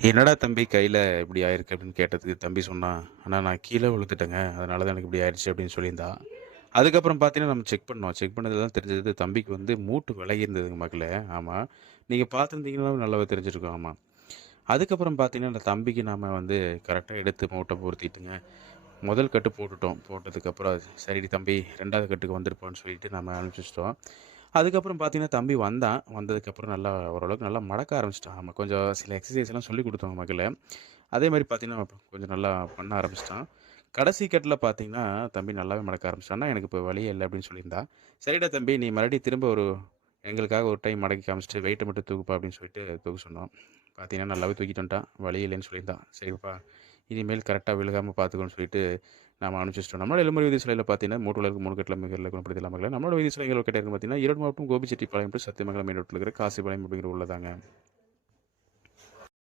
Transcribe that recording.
என்னடா தம்பி கையில் இப்படி ஆயிருக்கு அப்படின்னு கேட்டதுக்கு தம்பி சொன்னான் அண்ணா நான் கீழே விழுந்துட்டேங்க. அதனால தான் எனக்கு இப்படி ஆயிடுச்சு அப்படின்னு சொல்லியிருந்தா. அதுக்கப்புறம் பார்த்தீங்கன்னா நம்ம செக் பண்ணோம். செக் பண்ணது தான் தெரிஞ்சது தம்பிக்கு வந்து மூட்டு விலகி இருந்ததுங்க மக்களே ஆமாம் நீங்கள் பார்த்துருந்தீங்கன்னா நல்லாவே தெரிஞ்சிருக்கோம். ஆமாம் அதுக்கப்புறம் பார்த்தீங்கன்னா அந்த தம்பிக்கு நாம் வந்து கரெக்டாக எடுத்து மூட்டை பொருத்திட்டுங்க முதல் கட்டு போட்டுட்டோம். போட்டதுக்கப்புறம் சரி தம்பி ரெண்டாவது கட்டுக்கு வந்திருப்போம்னு சொல்லிட்டு நம்ம அனுப்பிச்சிட்டோம் அதுக்கப்புறம் பார்த்தீங்கன்னா தம்பி வந்தான். வந்ததுக்கப்புறம் நல்லா ஓரளவுக்கு நல்லா மடக்க ஆரம்பிச்சிட்டான். நம்ம கொஞ்சம் சில எக்ஸசைஸ் எல்லாம் சொல்லி கொடுத்தோம் மகள அதே மாதிரி பார்த்தீங்கன்னா கொஞ்சம் நல்லா பண்ண ஆரம்பிச்சிட்டான். கடைசி கட்டில் பார்த்தீங்கன்னா தம்பி நல்லாவே மடக்க ஆரம்பிச்சிட்டான்னா எனக்கு இப்போ வழியே இல்லை அப்படின்னு சொல்லியிருந்தா. சரிடா தம்பி நீ மறுபடியும் திரும்ப ஒரு எங்களுக்காக ஒரு டைம் மடக்கி காமிச்சிட்டு வெயிட்டை மட்டும் தூக்குப்பா அப்படின்னு சொல்லிட்டு தூக்க சொன்னோம் பார்த்தீங்கன்னா நல்லாவே தூக்கிட்டு வந்துட்டான். வழி இல்லைன்னு சொல்லியிருந்தான். சரிப்பா இனிமேல் கரெக்டாக விழுகாமல் பார்த்துக்கோன்னு சொல்லிட்டு நம்ம அனுப்பிச்சிட்டோம் நம்மளோட எலும்பு வீதி சிலையில் பார்த்தீங்கன்னா மூட்டு வளர்க்கு மூணு கட்டில் மிக குணப்படுத்தலாம் நம்மளோட வீதி சிலைகள் கிட்ட இருக்கு பார்த்தீங்கன்னா ஈரோடு மாவட்டம் கோபிச்செட்டிப்பாளையம் டு சத்தியமங்கலம் மெயின் ரோட்டில் இருக்கிற காசிபாளையம் அப்படிங்கிற உள்ளதாங்க